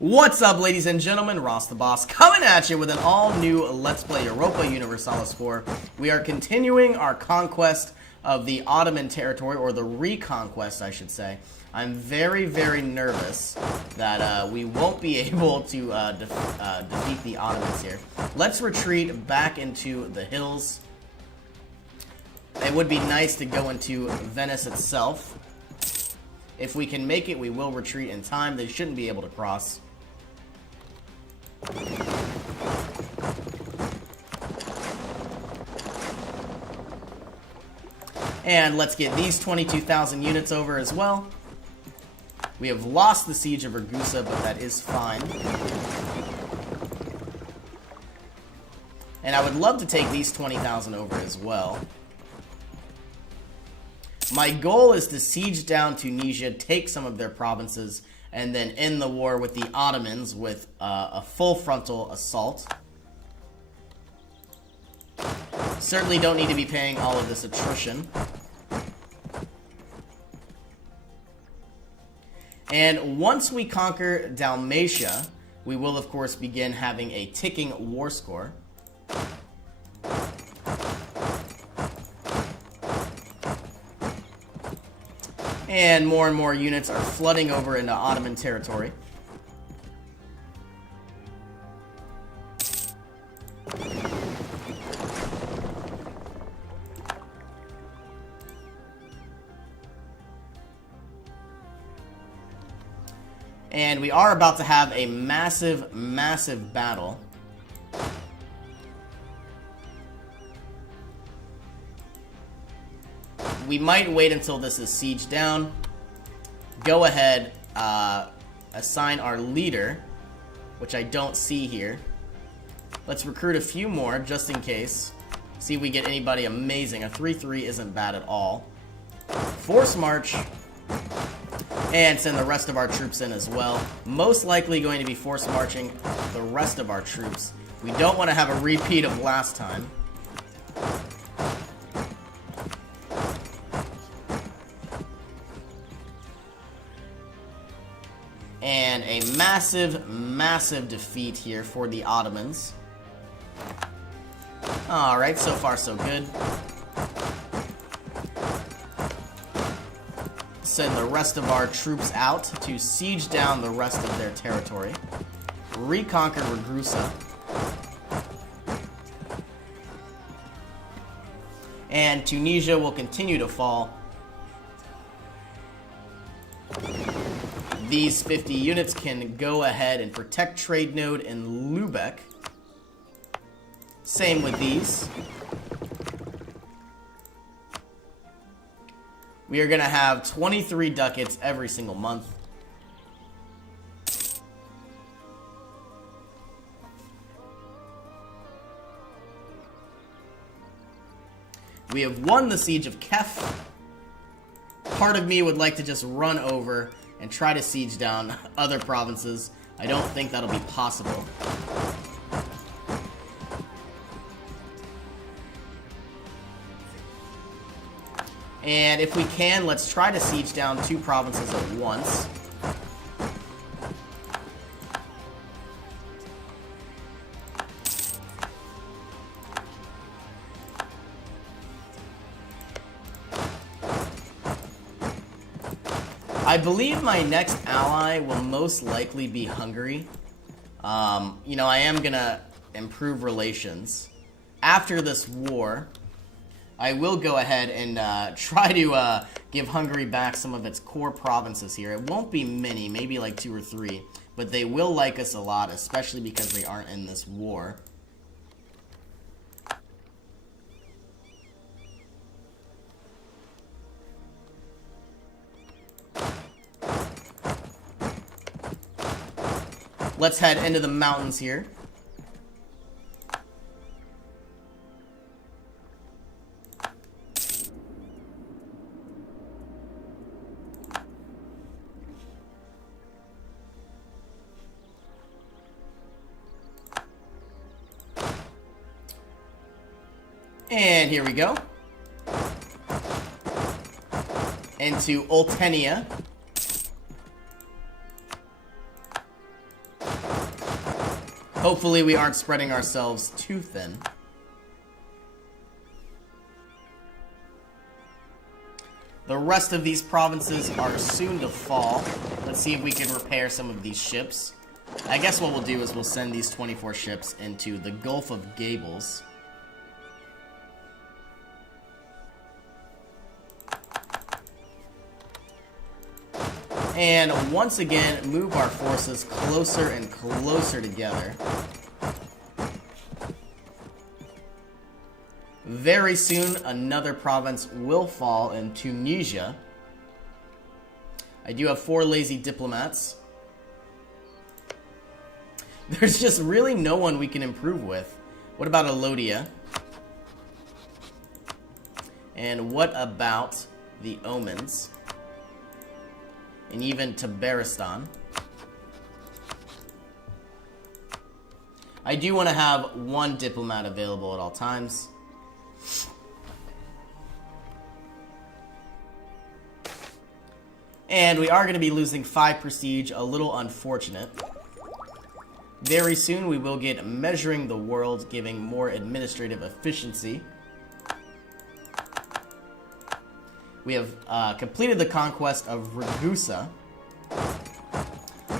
What's up, ladies and gentlemen? Ross the Boss coming at you with an all-new Let's Play Europa Universalis 4. We are continuing our conquest of the Ottoman territory, or the reconquest, I should say. I'm very, very nervous that we won't be able to defeat the Ottomans here. Let's retreat back into the hills. It would be nice to go into Venice itself. If we can make it, we will retreat in time. They shouldn't be able to cross. And let's get these 22,000 units over as well. We have lost the siege of Ragusa, but that is fine. And I would love to take these 20,000 over as well. My goal is to siege down Tunisia, take some of their provinces, and then end the war with the Ottomans with a full frontal assault. Certainly don't need to be paying all of this attrition. And once we conquer Dalmatia, we will of course begin having a ticking war score. And more units are flooding over into Ottoman territory. And we are about to have a massive, massive battle. We might wait until this is sieged down. Go ahead, assign our leader, which I don't see here. Let's recruit a few more, just in case. See if we get anybody amazing. A 3-3 isn't bad at all. Force march. And send the rest of our troops in as well. Most likely going to be force marching the rest of our troops. We don't want to have a repeat of last time. And a massive, massive defeat here for the Ottomans. Alright, so far so good. Send the rest of our troops out to siege down the rest of their territory. Reconquer Ragusa. And Tunisia will continue to fall. These 50 units can go ahead and protect trade node in Lubeck. Same with these. We are going to have 23 ducats every single month. We have won the siege of Kef. Part of me would like to just run over and try to siege down other provinces. I don't think that'll be possible. And if we can, let's try to siege down 2 provinces at once. I believe my next ally will most likely be Hungary. You know, I am gonna improve relations. After this war, I will go ahead and try to give Hungary back some of its core provinces here. It won't be many, maybe like 2 or 3, but they will like us a lot, especially because they aren't in this war. Let's head into the mountains here. And here we go. Into Oltenia. Hopefully we aren't spreading ourselves too thin. The rest of these provinces are soon to fall. Let's see if we can repair some of these ships. I guess what we'll do is we'll send these 24 ships into the Gulf of Gables. And once again, move our forces closer and closer together. Very soon, another province will fall in Tunisia. I do have 4 lazy diplomats. There's just really no one we can improve with. What about Alodia? And what about the Omens? And even Tabaristan. I do want to have 1 diplomat available at all times. And we are going to be losing 5 prestige, a little unfortunate. Very soon we will get Measuring the World, giving more administrative efficiency. We have completed the conquest of Ragusa.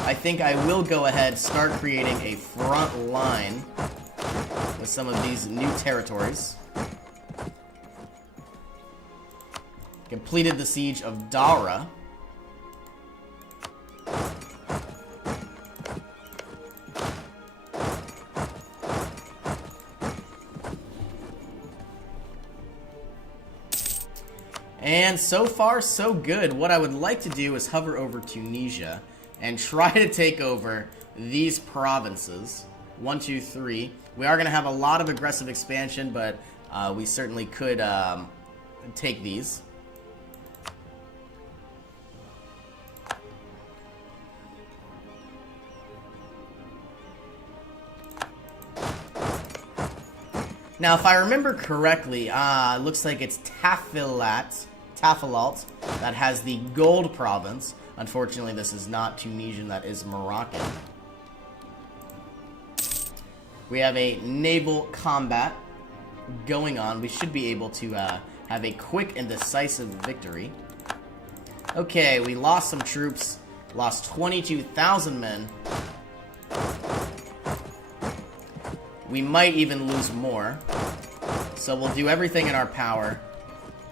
I think I will go ahead, start creating a front line with some of these new territories. Completed the siege of Dara. And so far, so good. What I would like to do is hover over Tunisia and try to take over these provinces. 1, 2, 3. We are going to have a lot of aggressive expansion, but we certainly could take these. Now, if I remember correctly, it looks like it's Tafilalt that has the gold province. Unfortunately, this is not Tunisian, that is Moroccan. We have a naval combat going on. We should be able to have a quick and decisive victory. Okay, we lost some troops, lost 22,000 men. We might even lose more. So we'll do everything in our power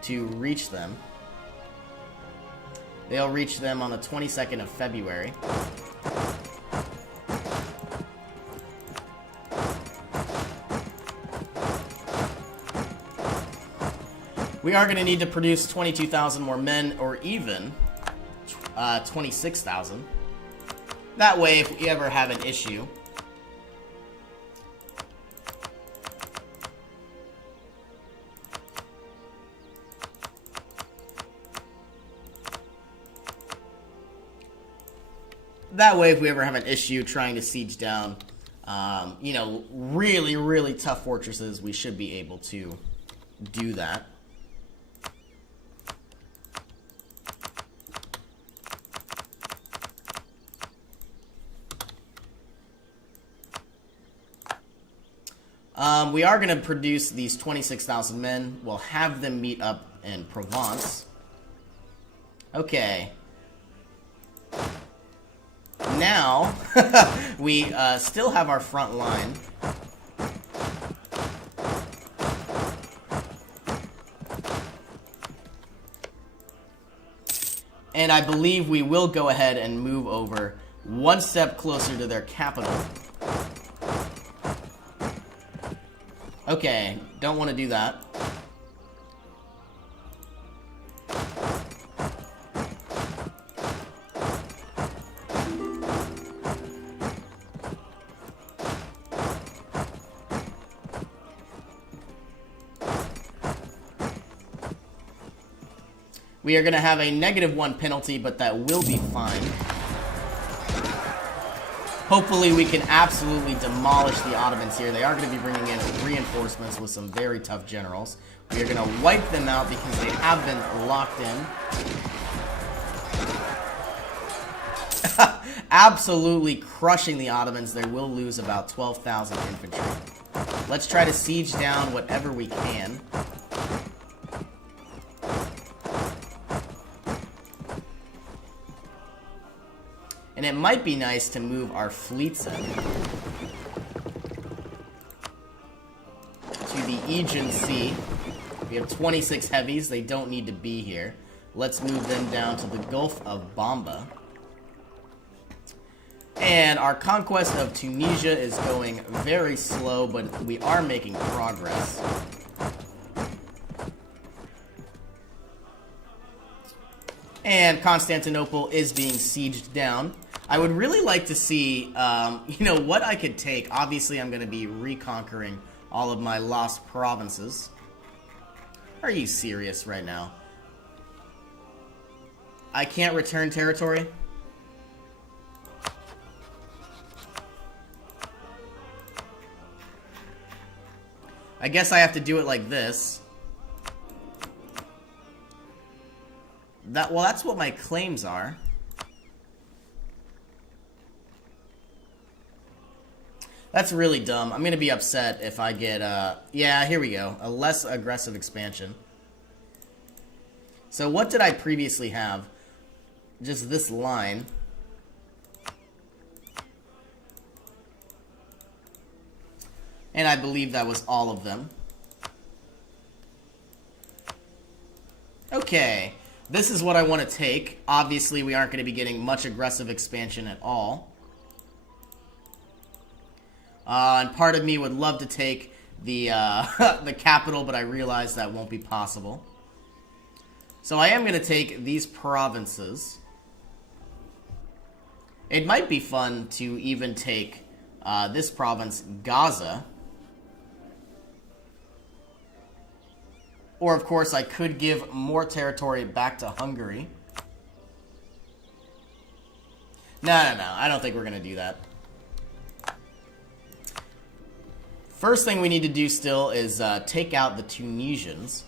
to reach them. They'll reach them on the 22nd of February. We are going to need to produce 22,000 more men, or even 26,000. That way, if we ever have an issue, trying to siege down, you know, really, really tough fortresses, we should be able to do that. We are going to produce these 26,000 men. We'll have them meet up in Provence. Okay. Now, we still have our front line. And I believe we will go ahead and move over 1 step closer to their capital. Okay, don't want to do that. We are going to have a -1 penalty, but that will be fine. Hopefully we can absolutely demolish the Ottomans here. They are going to be bringing in reinforcements with some very tough generals. We are going to wipe them out because they have been locked in. absolutely crushing the Ottomans, they will lose about 12,000 infantry. Let's try to siege down whatever we can. And it might be nice to move our fleets in to the Aegean Sea. We have 26 heavies. They don't need to be here. Let's move them down to the Gulf of Bamba. And our conquest of Tunisia is going very slow, but we are making progress. And Constantinople is being sieged down. I would really like to see, you know, what I could take. Obviously, I'm going to be reconquering all of my lost provinces. Are you serious right now? I can't return territory? I guess I have to do it like this. Well, that's what my claims are. That's really dumb. I'm going to be upset if I get, yeah, here we go. A less aggressive expansion. So what did I previously have? Just this line. And I believe that was all of them. Okay. This is what I want to take. Obviously, we aren't going to be getting much aggressive expansion at all. And part of me would love to take the the capital, but I realize that won't be possible. So I am going to take these provinces. It might be fun to even take this province, Gaza. Or, of course, I could give more territory back to Hungary. No. I don't think we're going to do that. First thing we need to do still is take out the Tunisians.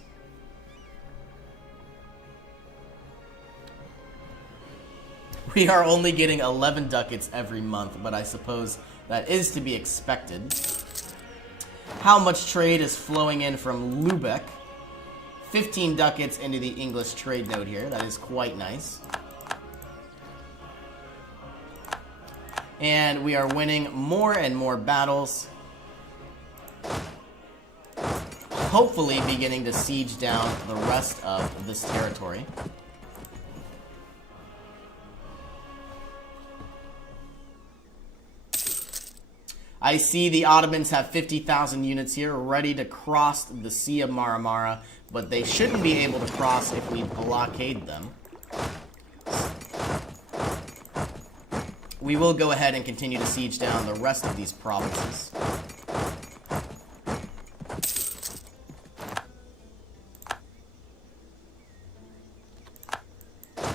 We are only getting 11 ducats every month, but I suppose that is to be expected. How much trade is flowing in from Lubeck? 15 ducats into the English trade node here. That is quite nice. And we are winning more and more battles. Hopefully beginning to siege down the rest of this territory. I see the Ottomans have 50,000 units here ready to cross the Sea of Marmara, but they shouldn't be able to cross if we blockade them. We will go ahead and continue to siege down the rest of these provinces.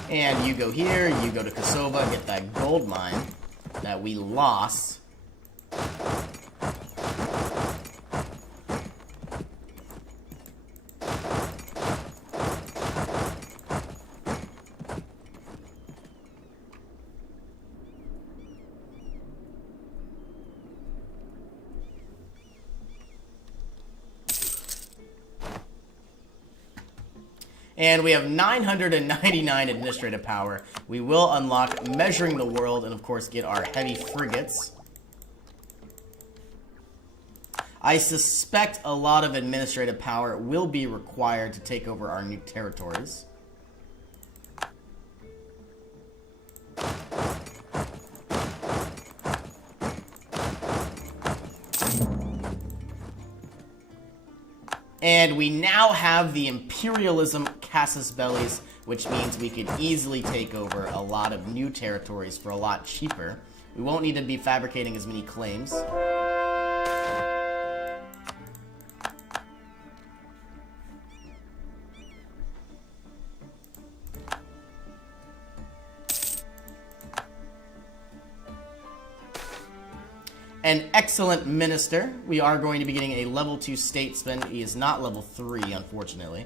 And you go here, you go to Kosovo, get that gold mine that we lost. And we have 999 administrative power. We will unlock Measuring the World and, of course, get our heavy frigates. I suspect a lot of administrative power will be required to take over our new territories. And we now have the Imperialism Casus Bellis, which means we could easily take over a lot of new territories for a lot cheaper. We won't need to be fabricating as many claims. An excellent minister. We are going to be getting a level 2 statesman. He is not level 3, unfortunately.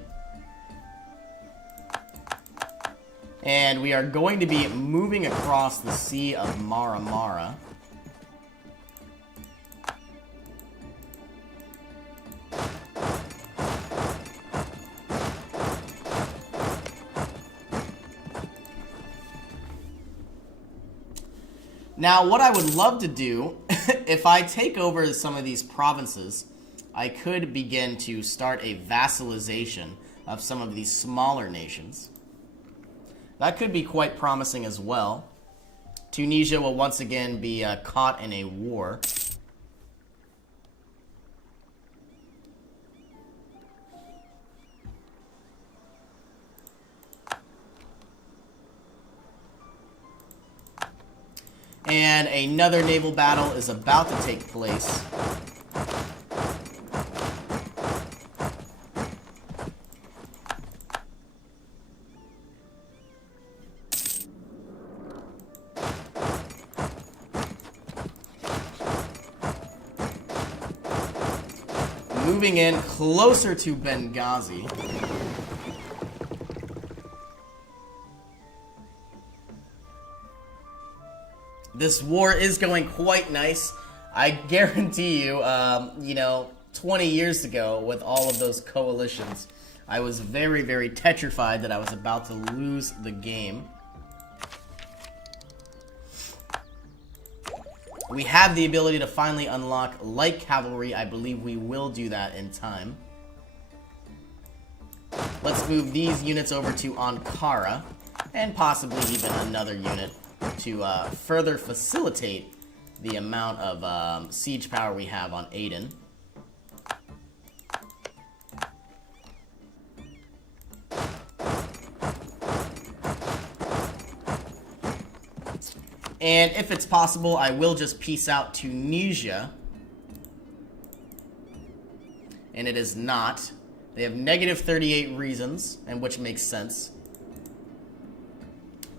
And we are going to be moving across the Sea of Mara Mara. Now, what I would love to do, if I take over some of these provinces, I could begin to start a vassalization of some of these smaller nations. That could be quite promising as well. Tunisia will once again be caught in a war. And another naval battle is about to take place. Moving in closer to Benghazi. This war is going quite nice. I guarantee you, 20 years ago with all of those coalitions, I was very, very petrified that I was about to lose the game. We have the ability to finally unlock light cavalry. I believe we will do that in time. Let's move these units over to Ankara, and possibly even another unit to further facilitate the amount of siege power we have on Aden. And if it's possible, I will just peace out Tunisia. And it is not. They have negative 38 reasons, and which makes sense.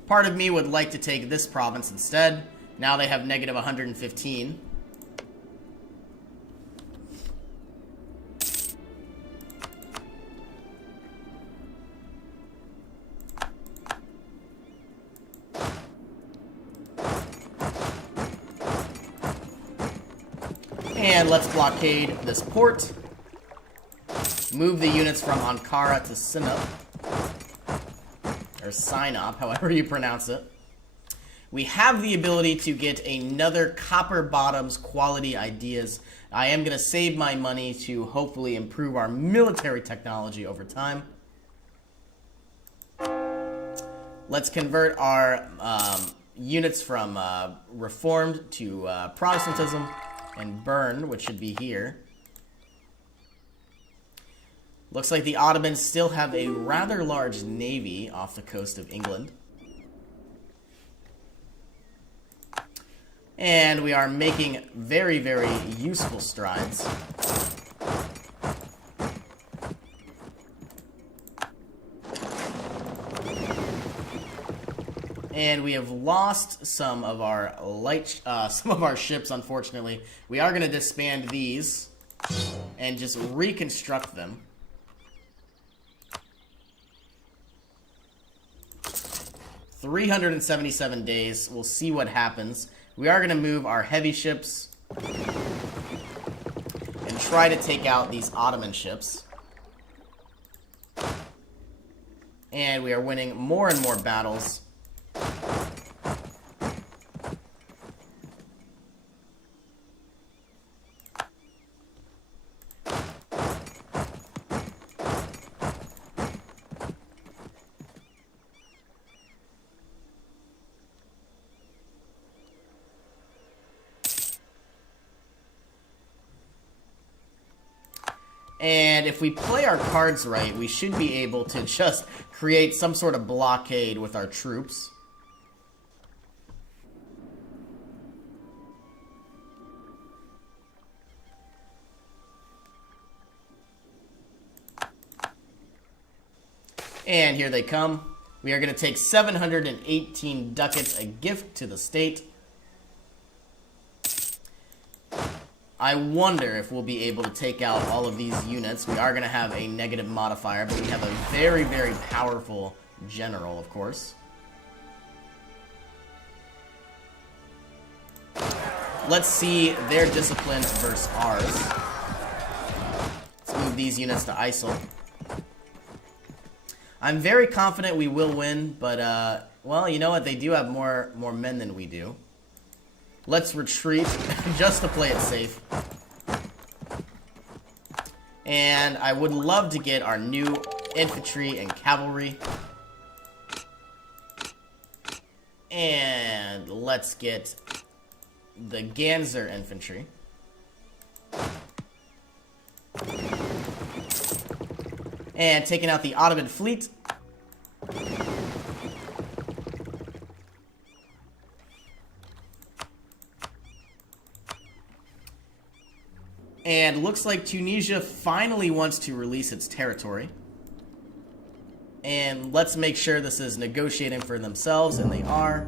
Part of me would like to take this province instead. Now they have negative 115. And let's blockade this port. Move the units from Ankara to Sinop. Or Sinop, however you pronounce it. We have the ability to get another Copper Bottoms quality ideas. I am going to save my money to hopefully improve our military technology over time. Let's convert our units from Reformed to Protestantism and burn, which should be here. Looks like the Ottomans still have a rather large navy off the coast of England. And we are making very, very useful strides. And we have lost some of our ships, unfortunately. We are going to disband these and just reconstruct them. $377 days. We'll see what happens. We are going to move our heavy ships and try to take out these Ottoman ships. And we are winning more and more battles. And if we play our cards right, we should be able to just create some sort of blockade with our troops. And here they come. We are going to take 718 ducats, a gift to the state. I wonder if we'll be able to take out all of these units. We are going to have a negative modifier, but we have a very, very powerful general, of course. Let's see their discipline versus ours. Let's move these units to ISIL. I'm very confident we will win, but, well, you know what? They do have more men than we do. Let's retreat just to play it safe. And I would love to get our new infantry and cavalry. And let's get the Ganzer infantry. And taking out the Ottoman fleet. And looks like Tunisia finally wants to release its territory. And let's make sure this is negotiating for themselves, and they are.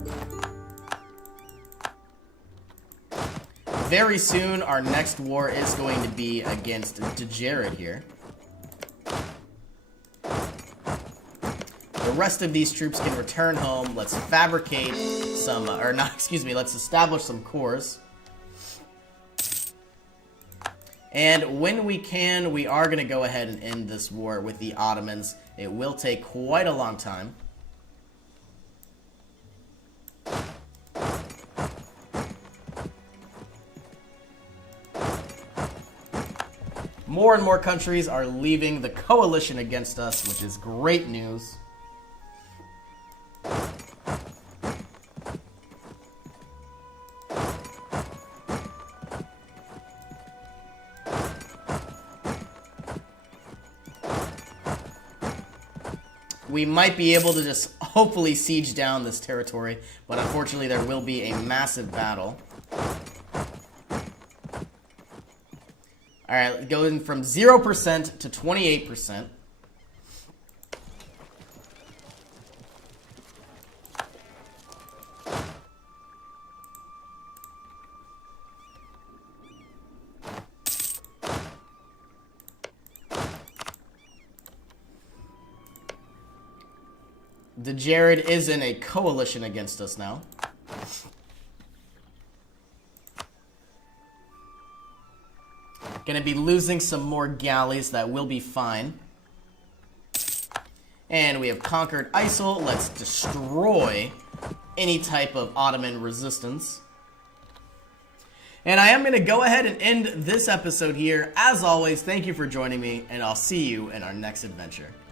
Very soon, our next war is going to be against Dejarid here. The rest of these troops can return home. Let's fabricate some, or not, excuse me, let's establish some corps. And when we can, we are going to go ahead and end this war with the Ottomans. It will take quite a long time. More and more countries are leaving the coalition against us, which is great news. We might be able to just hopefully siege down this territory, but unfortunately there will be a massive battle. Alright, going from 0% to 28%. Dejarid is in a coalition against us now. Gonna be losing some more galleys. That will be fine. And we have conquered ISIL. Let's destroy any type of Ottoman resistance. And I am going to go ahead and end this episode here. As always, thank you for joining me, and I'll see you in our next adventure.